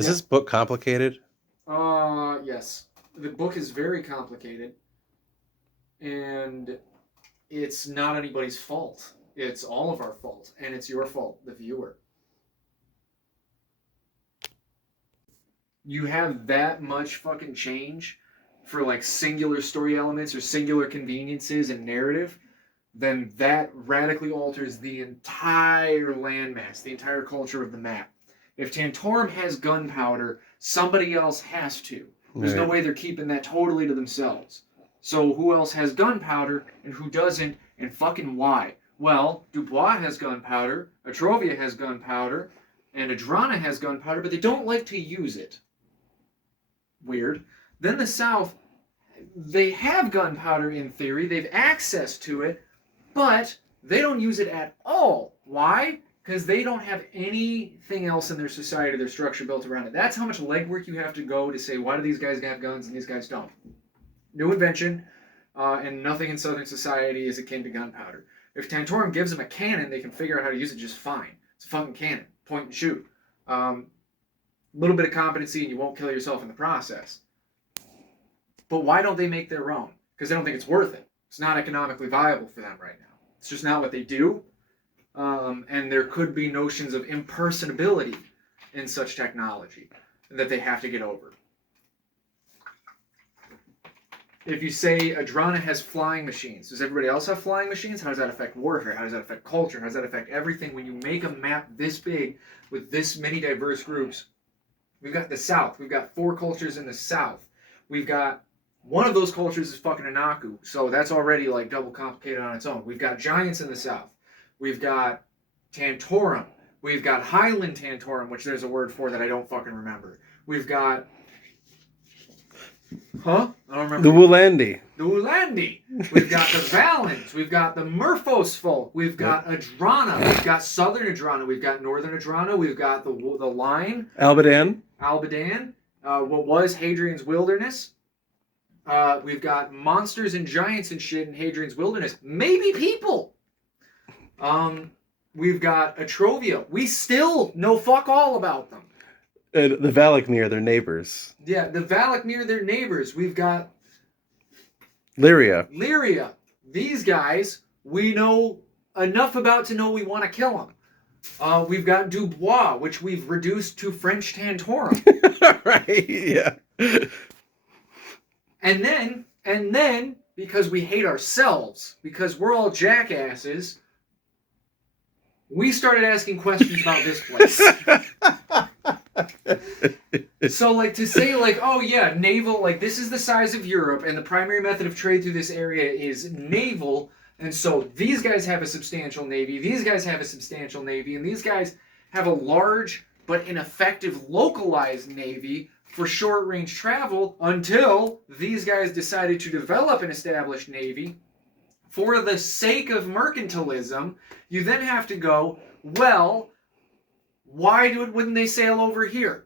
Is this book complicated? Yes. The book is very complicated, and it's not anybody's fault. It's all of our fault, and it's your fault, the viewer. You have that much fucking change for like singular story elements or singular conveniences and narrative, then that radically alters the entire landmass, the entire culture of the map. If Tantorum has gunpowder, somebody else has to. There's no way they're keeping that totally to themselves. So who else has gunpowder and who doesn't, and fucking why? Well, Dubois has gunpowder, Atrovia has gunpowder, and Adrana has gunpowder, but they don't like to use it. Weird. Then the South, they have gunpowder in theory, they've access to it, but they don't use it at all. Why? Because they don't have anything else in their society, their structure built around it. That's how much legwork you have to go to say, why do these guys have guns and these guys don't? New invention, and nothing in Southern society is akin to gunpowder. If Tantorum gives them a cannon, they can figure out how to use it just fine. It's a fucking cannon. Point and shoot. Little bit of competency and you won't kill yourself in the process. But why don't they make their own? Because they don't think it's worth it. It's not economically viable for them right now. It's just not what they do. And there could be notions of impersonability in such technology that they have to get over. If you say Adrana has flying machines, does everybody else have flying machines? How does that affect warfare? How does that affect culture? How does that affect everything? When you make a map this big with this many diverse groups, we've got the South. We've got 4 cultures in the South. We've got one of those cultures is fucking Anaku, so that's already like double complicated on its own. We've got giants in the South. We've got Tantorum. We've got Highland Tantorum, which there's a word for that I don't fucking remember. We've got... Huh? I don't remember. The Wulandi. The Wulandi. We've got the Valens. We've got the Murphos folk. We've got Adrana. We've got Southern Adrana. We've got Northern Adrana. We've got the Line. Albadan. What was Hadrian's Wilderness. We've got monsters and giants and shit in Hadrian's Wilderness. Maybe people. We've got Atrovia. We still know fuck all about them. The Valaknir, their neighbors. Yeah, the Valaknir, their neighbors. We've got Lyria. These guys, we know enough about to know we want to kill them. We've got Dubois, which we've reduced to French Tantorum. Right, yeah. And then, because we hate ourselves, because we're all jackasses, we started asking questions about this place. So, like, to say, like, oh, yeah, naval, like, this is the size of Europe, and the primary method of trade through this area is naval, and so these guys have a substantial navy, these guys have a substantial navy, and these guys have a large but ineffective localized navy for short-range travel until these guys decided to develop an established navy. For the sake of mercantilism, you then have to go, well, why wouldn't they sail over here?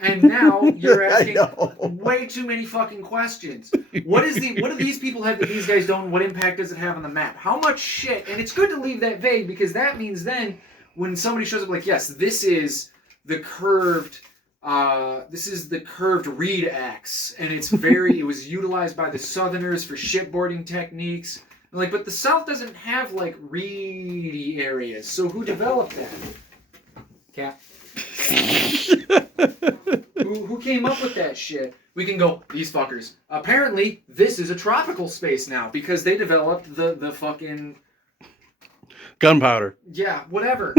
And now you're asking way too many fucking questions. What do these people have that these guys don't? What impact does it have on the map? How much shit? And it's good to leave that vague because that means then when somebody shows up like, yes, this is the curved reed axe, and it was utilized by the Southerners for shipboarding techniques. Like, but the South doesn't have like reedy areas, so who developed that? Cat. who came up with that shit? We can go, these fuckers. Apparently, this is a tropical space now because they developed the fucking gunpowder. Yeah, whatever.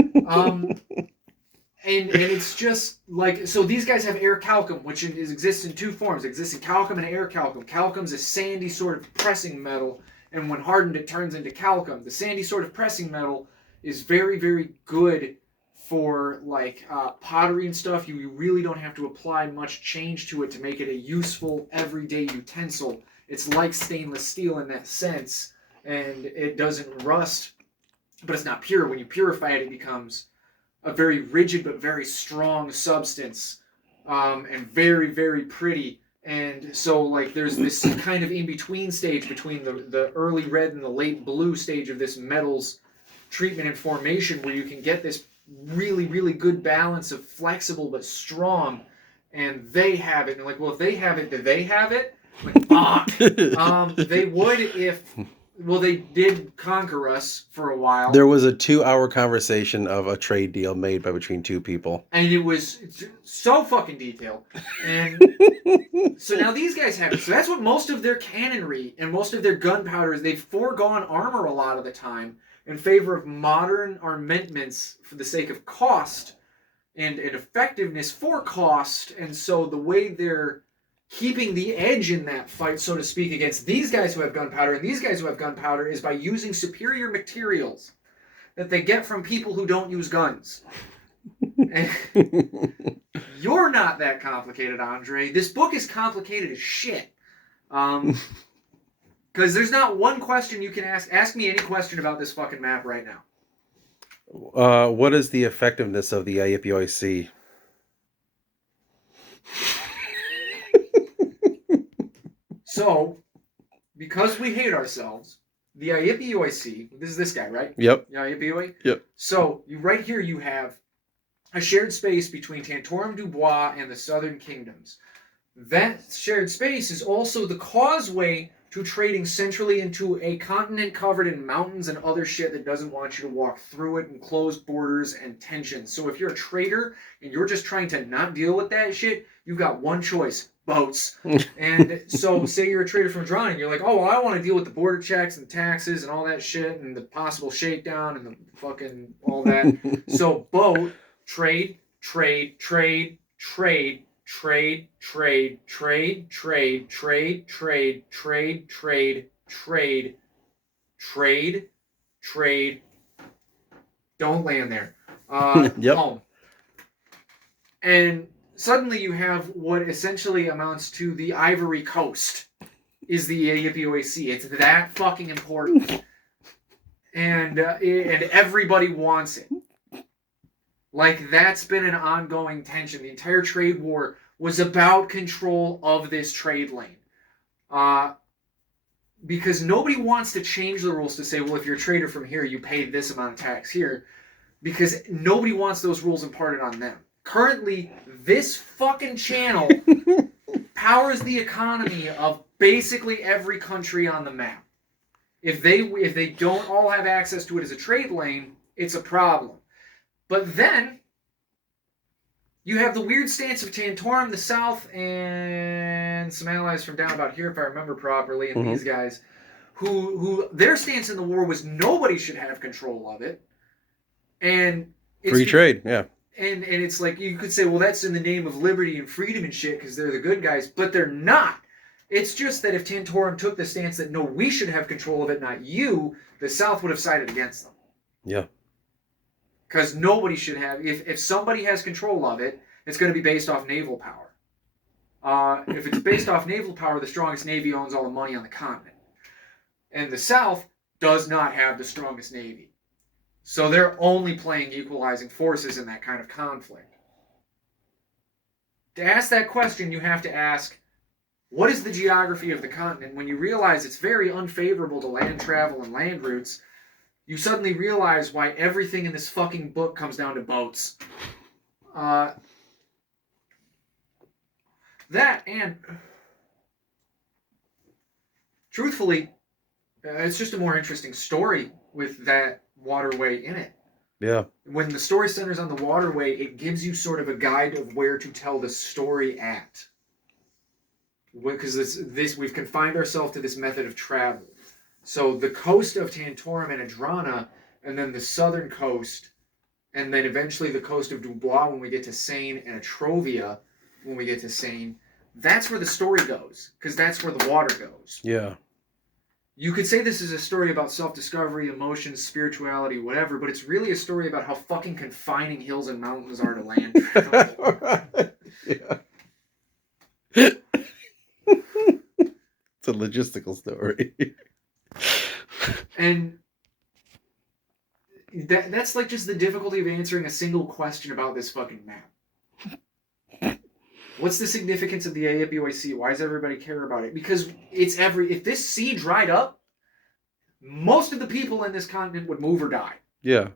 And it's just like, so these guys have air calcum, which exists in 2 forms. It exists in calcum and air calcum. Calcum's a sandy sort of pressing metal, and when hardened, it turns into calcum. The sandy sort of pressing metal is very, very good for like pottery and stuff. You really don't have to apply much change to it to make it a useful everyday utensil. It's like stainless steel in that sense, and it doesn't rust, but it's not pure. When you purify it, it becomes a very rigid but very strong substance, and very, very pretty. And so, like, there's this kind of in-between stage between the early red and the late blue stage of this metals treatment and formation where you can get this really, really good balance of flexible but strong. and they have it. And like, well, if they have it, do they have it? Like, fuck. They would if, well, they did conquer us for a while. There was a 2-hour conversation of a trade deal made by between two people. And it was so fucking detailed. And so now these guys have it. So that's what most of their cannonry and most of their gunpowder is. They've foregone armor a lot of the time in favor of modern armaments for the sake of cost and effectiveness for cost. And so the way they're keeping the edge in that fight, so to speak, against these guys who have gunpowder and these guys who have gunpowder is by using superior materials that they get from people who don't use guns. You're not that complicated, Andre. This book is complicated as shit. Because there's not one question you can ask. Ask me any question about this fucking map right now. What is the effectiveness of the IUPAC? So, because we hate ourselves, the IUPAC, this is this guy, right? Yep. The IUPAC? Yep. So, right here you have a shared space between Tantorum Dubois and the Southern Kingdoms. That shared space is also the causeway to trading centrally into a continent covered in mountains and other shit that doesn't want you to walk through it, and closed borders and tensions. So if you're a trader and you're just trying to not deal with that shit, you've got one choice: boats. And so say you're a trader from Adrona and you're like, oh, well, I want to deal with the border checks and taxes and all that shit and the possible shakedown and the fucking all that. So boat, trade, trade, trade, trade, trade, trade, trade, trade, trade, trade, trade, trade, trade, trade, trade. Don't land there. Yep. Home. And suddenly you have what essentially amounts to the Ivory Coast is the IUPAC. It's that fucking important. And everybody wants it. Like, that's been an ongoing tension. The entire trade war was about control of this trade lane. Because nobody wants to change the rules to say, well, if you're a trader from here, you pay this amount of tax here. Because nobody wants those rules imparted on them. Currently, this fucking channel powers the economy of basically every country on the map. If they don't all have access to it as a trade lane, it's a problem. But then, you have the weird stance of Tantorum, the south, and some allies from down about here, if I remember properly, and these guys, who their stance in the war was nobody should have control of it. And it's Free trade, yeah. And it's like, you could say, well, that's in the name of liberty and freedom and shit, because they're the good guys, but they're not. It's just that if Tantorum took the stance that, no, we should have control of it, not you, the South would have sided against them. Yeah. Because nobody should have, if somebody has control of it, it's going to be based off naval power. If it's based off naval power, the strongest navy owns all the money on the continent. And the South does not have the strongest navy. So they're only playing equalizing forces in that kind of conflict. To ask that question, you have to ask, what is the geography of the continent? When you realize it's very unfavorable to land travel and land routes, you suddenly realize why everything in this fucking book comes down to boats. That, and truthfully, it's just a more interesting story with that waterway in it. Yeah. When the story centers on the waterway, it gives you sort of a guide of where to tell the story at. Because this we've confined ourselves to this method of travel. So the coast of Tantorum and Adrona, and then the southern coast, and then eventually the coast of Dubois when we get to Seine, and Etrovia when we get to Seine, that's where the story goes, because that's where the water goes. Yeah. You could say this is a story about self-discovery, emotions, spirituality, whatever, but it's really a story about how fucking confining hills and mountains are to land travel. Yeah. It's a logistical story. And that's like just the difficulty of answering a single question about this fucking map. What's the significance of the IUPAC? Why does everybody care about it? Because if this sea dried up, most of the people in this continent would move or die. Yeah.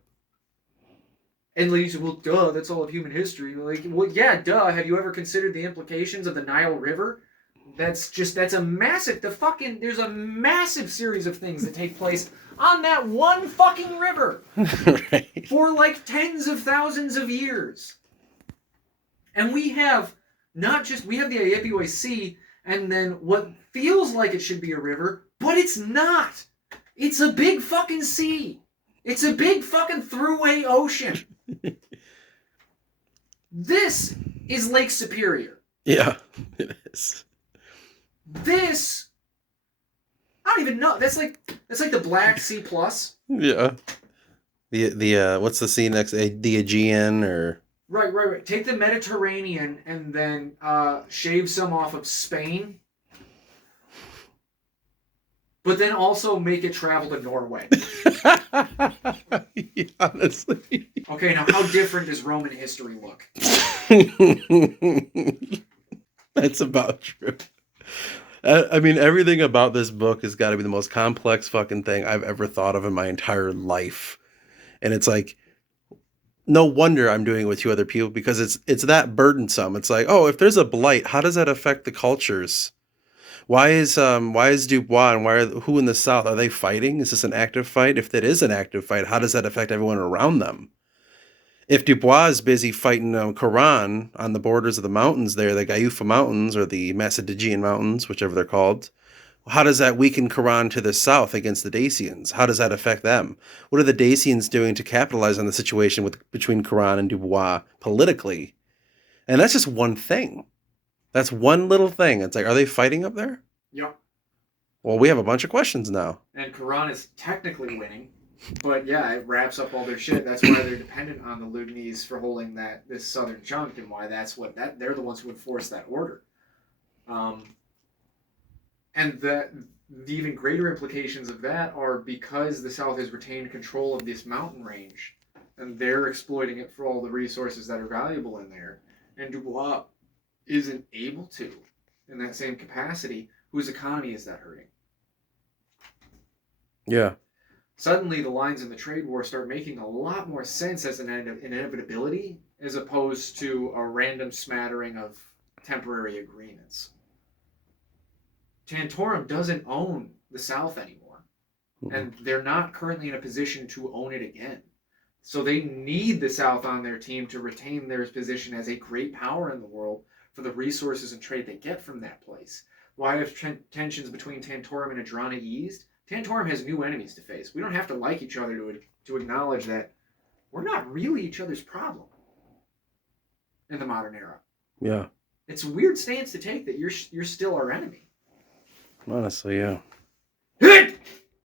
And like you said, well, duh, that's all of human history. Like, well, yeah, duh. Have you ever considered the implications of the Nile River? That's a massive, there's a massive series of things that take place on that one fucking river Right. for like tens of thousands of years. And we have we have the Iappioi Sea, and then what feels like it should be a river, but it's not. It's a big fucking sea. It's a big fucking throughway ocean. This is Lake Superior. Yeah, it is. This, I don't even know. That's like the Black Sea plus. Yeah. The what's the sea next? The Aegean or Right. Take the Mediterranean and then shave some off of Spain, but then also make it travel to Norway. honestly. Okay, now how different does Roman history look? That's about true. I mean, everything about this book has got to be the most complex fucking thing I've ever thought of in my entire life. And it's like, no wonder I'm doing it with two other people because it's that burdensome. It's like, oh, if there's a blight, how does that affect the cultures? Why is Dubois and who in the South, are they fighting? Is this an active fight? If it is an active fight, how does that affect everyone around them? If Dubois is busy fighting Quran on the borders of the mountains there, the Gaiufa Mountains or the Macedonian Mountains, whichever they're called, how does that weaken Quran to the south against the Dacians? How does that affect them? What are the Dacians doing to capitalize on the situation between Quran and Dubois politically? And that's just one thing. That's one little thing. It's like, are they fighting up there? Yep. Well, we have a bunch of questions now. And Quran is technically winning, but yeah, it wraps up all their shit. That's why they're dependent on the Lugnese for holding this southern chunk, and why they're the ones who enforce that order. And the even greater implications of that are because the South has retained control of this mountain range, and they're exploiting it for all the resources that are valuable in there. And Dubois isn't able to, in that same capacity, whose economy is that hurting? Yeah. Suddenly, the lines in the trade war start making a lot more sense as an inevitability, as opposed to a random smattering of temporary agreements. Tantorum doesn't own the South anymore, and they're not currently in a position to own it again. So they need the South on their team to retain their position as a great power in the world for the resources and trade they get from that place. Why have tensions between Tantorum and Adrana eased? Tantorum has new enemies to face. We don't have to like each other to acknowledge that we're not really each other's problem in the modern era. Yeah. It's a weird stance to take that you're still our enemy. Honestly, yeah.